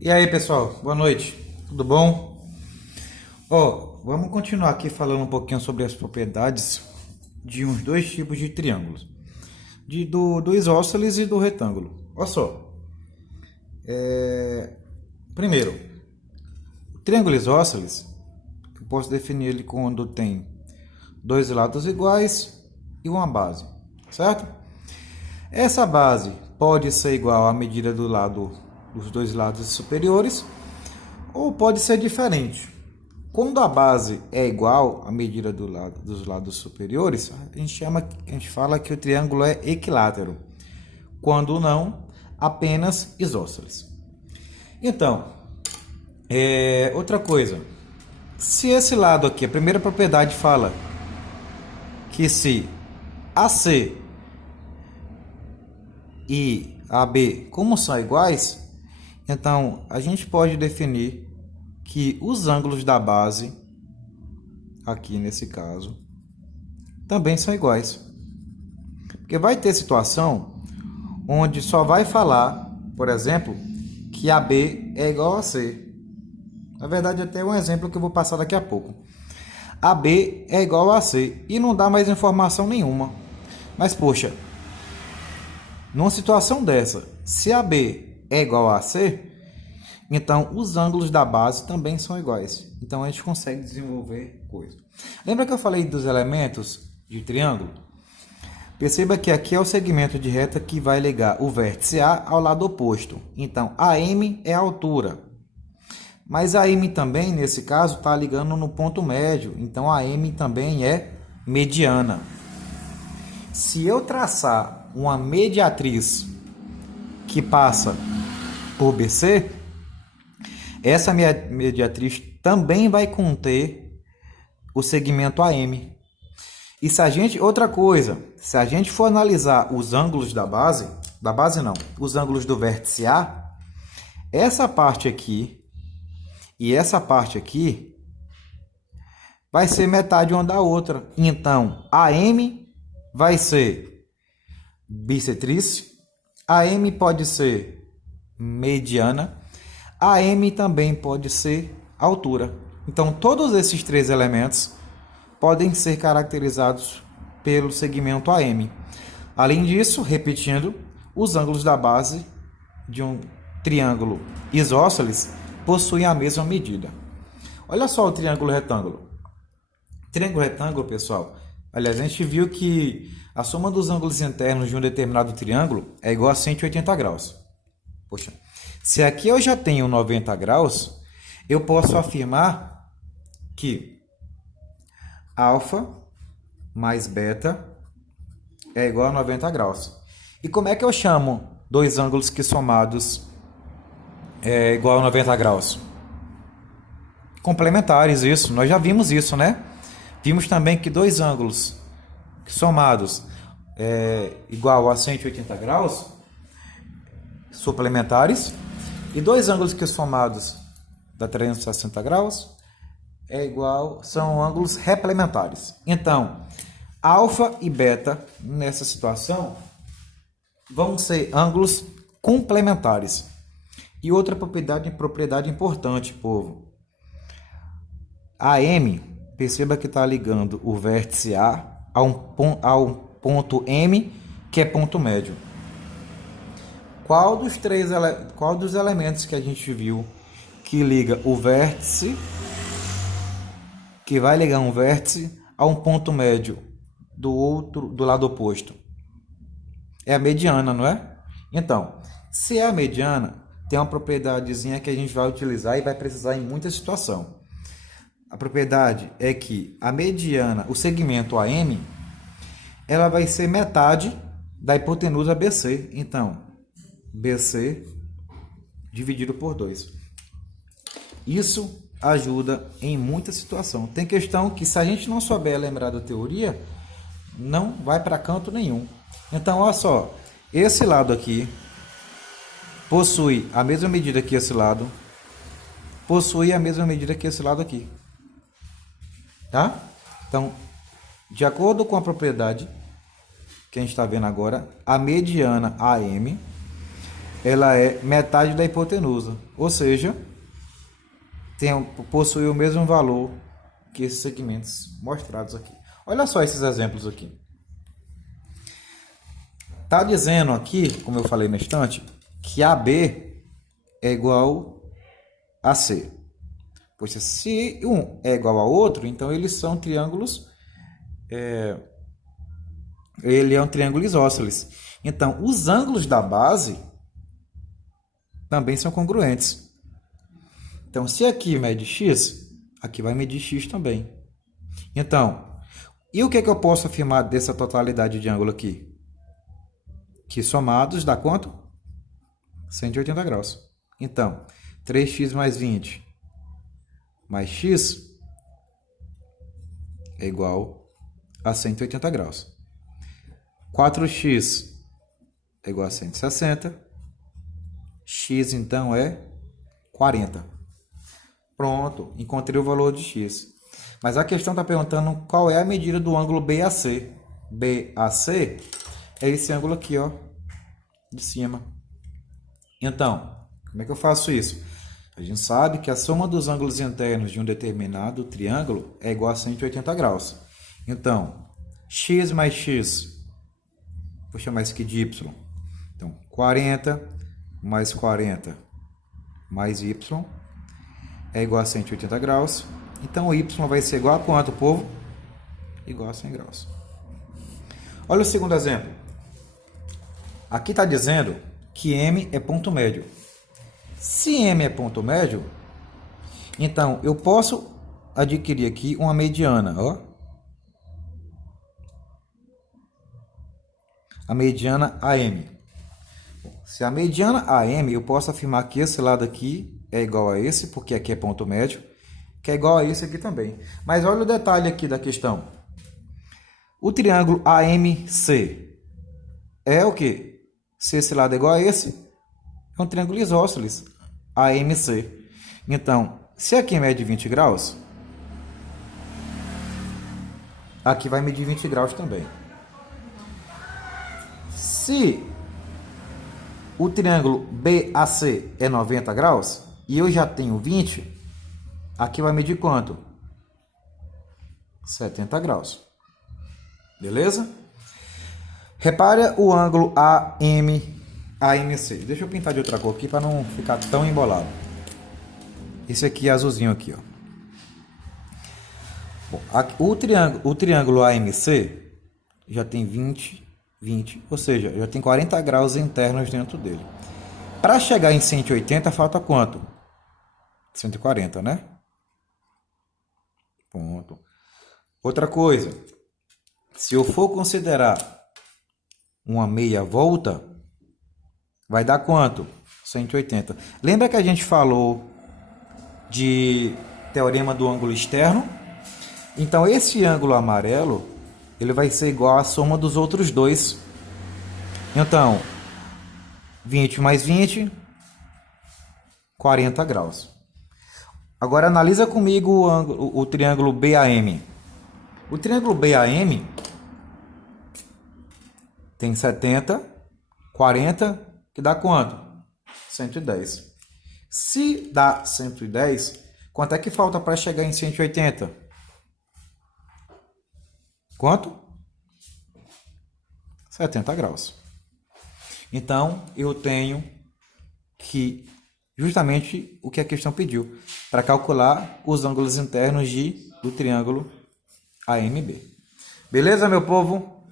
E aí, pessoal, boa noite, tudo bom? Vamos continuar aqui falando um pouquinho sobre as propriedades de uns dois tipos de triângulos, do isósceles e do retângulo. Olha só, primeiro, o triângulo isósceles, eu posso definir ele quando tem dois lados iguais e uma base, certo? Essa base pode ser igual à medida dos dois lados superiores, ou pode ser diferente. Quando a base é igual à medida dos lados superiores, a gente fala que o triângulo é equilátero. Quando não, apenas isósceles. Então, outra coisa. Se esse lado aqui, a primeira propriedade fala que se AC e AB, como são iguais, então a gente pode definir que os ângulos da base, aqui nesse caso, também são iguais. Porque vai ter situação onde só vai falar, por exemplo, que AB é igual a C. Na verdade, até um exemplo que eu vou passar daqui a pouco. AB é igual a C e não dá mais informação nenhuma. Mas, poxa, numa situação dessa, se AB é igual a C, então os ângulos da base também são iguais. Então a gente consegue desenvolver coisa. Lembra que eu falei dos elementos de triângulo? Perceba que aqui é o segmento de reta que vai ligar o vértice A ao lado oposto. Então AM é a altura. Mas a AM também, nesse caso, está ligando no ponto médio. Então a AM também é mediana. Se eu traçar uma mediatriz que passa por BC, essa mediatriz também vai conter o segmento AM. E se a gente, outra coisa, se a gente for analisar os ângulos da base não, os ângulos do vértice A, essa parte aqui e essa parte aqui vai ser metade uma da outra. Então, AM vai ser bissetriz, AM pode ser mediana, AM também pode ser altura. Então, todos esses três elementos podem ser caracterizados pelo segmento AM. Além disso, repetindo, os ângulos da base de um triângulo isósceles possuem a mesma medida. Olha só o triângulo retângulo. Triângulo retângulo, pessoal, aliás, a gente viu que a soma dos ângulos internos de um determinado triângulo é igual a 180 graus. Poxa, se aqui eu já tenho 90 graus, eu posso afirmar que alfa mais beta é igual a 90 graus. E como é que eu chamo dois ângulos que somados é igual a 90 graus? Complementares, isso. Nós já vimos isso, né? Vimos também que dois ângulos somados é igual a 180 graus, suplementares, e dois ângulos que somados dá 360 graus são ângulos replementares. Então, alfa e beta, nessa situação, vão ser ângulos complementares. E outra propriedade importante, povo. AM, perceba que está ligando o vértice A a um ponto M, que é ponto médio. Qual dos elementos que a gente viu que liga o vértice, que vai ligar um vértice a um ponto médio do lado oposto? É a mediana, não é? Então, se é a mediana, tem uma propriedadezinha que a gente vai utilizar e vai precisar em muita situação. A propriedade é que a mediana, o segmento AM, ela vai ser metade da hipotenusa BC. Então, BC dividido por 2. Isso ajuda em muita situação. Tem questão que, se a gente não souber lembrar da teoria, não vai para canto nenhum. Então, olha só, esse lado aqui possui a mesma medida que esse lado, possui a mesma medida que esse lado aqui. Tá? Então, de acordo com a propriedade que a gente está vendo agora, a mediana AM ela é metade da hipotenusa, ou seja, possui o mesmo valor que esses segmentos mostrados aqui. Olha só esses exemplos aqui. Está dizendo aqui, como eu falei na estante, que AB é igual a C. Pois se um é igual ao outro, então eles são triângulos, ele é um triângulo isósceles. Então, os ângulos da base também são congruentes. Então, se aqui mede x, aqui vai medir x também. Então, e o que é que eu posso afirmar dessa totalidade de ângulo aqui? Que somados dá quanto? 180 graus. Então, 3x mais 20 mais x é igual a 180 graus. 4x é igual a 160. X, então, é 40. Pronto, encontrei o valor de x. Mas a questão está perguntando qual é a medida do ângulo BAC. BAC é esse ângulo aqui, ó, de cima. Então, como é que eu faço isso? A gente sabe que a soma dos ângulos internos de um determinado triângulo é igual a 180 graus. Então, x mais x, vou chamar isso aqui de y. Então, 40 mais 40 mais y é igual a 180 graus. Então, o y vai ser igual a quanto, povo? Igual a 100 graus. Olha o segundo exemplo. Aqui está dizendo que M é ponto médio. Se M é ponto médio, então eu posso adquirir aqui uma mediana, ó. A mediana AM. Se a mediana AM, eu posso afirmar que esse lado aqui é igual a esse, porque aqui é ponto médio, que é igual a esse aqui também. Mas olha o detalhe aqui da questão. O triângulo AMC é o quê? Se esse lado é igual a esse, é um triângulo isósceles, AMC. Então, se aqui mede 20 graus, aqui vai medir 20 graus também. Se o triângulo BAC é 90 graus, e eu já tenho 20, aqui vai medir quanto? 70 graus. Beleza? Repare o ângulo AMC. Deixa eu pintar de outra cor aqui para não ficar tão embolado. Esse aqui é azulzinho aqui, ó. Bom, aqui, o triângulo AMC já tem 20, ou seja, já tem 40 graus internos dentro dele. Para chegar em 180, falta quanto? 140, né? Ponto. Outra coisa, se eu for considerar uma meia volta, vai dar quanto? 180. Lembra que a gente falou de teorema do ângulo externo? Então, esse ângulo amarelo, ele vai ser igual à soma dos outros dois. Então, 20 mais 20, 40 graus. Agora, analisa comigo o triângulo BAM. O triângulo BAM tem 70, 40, que dá quanto? 110. Se dá 110, quanto é que falta para chegar em 180? Quanto? 70 graus. Então, eu tenho que justamente o que a questão pediu, para calcular os ângulos internos do triângulo AMB. Beleza, meu povo?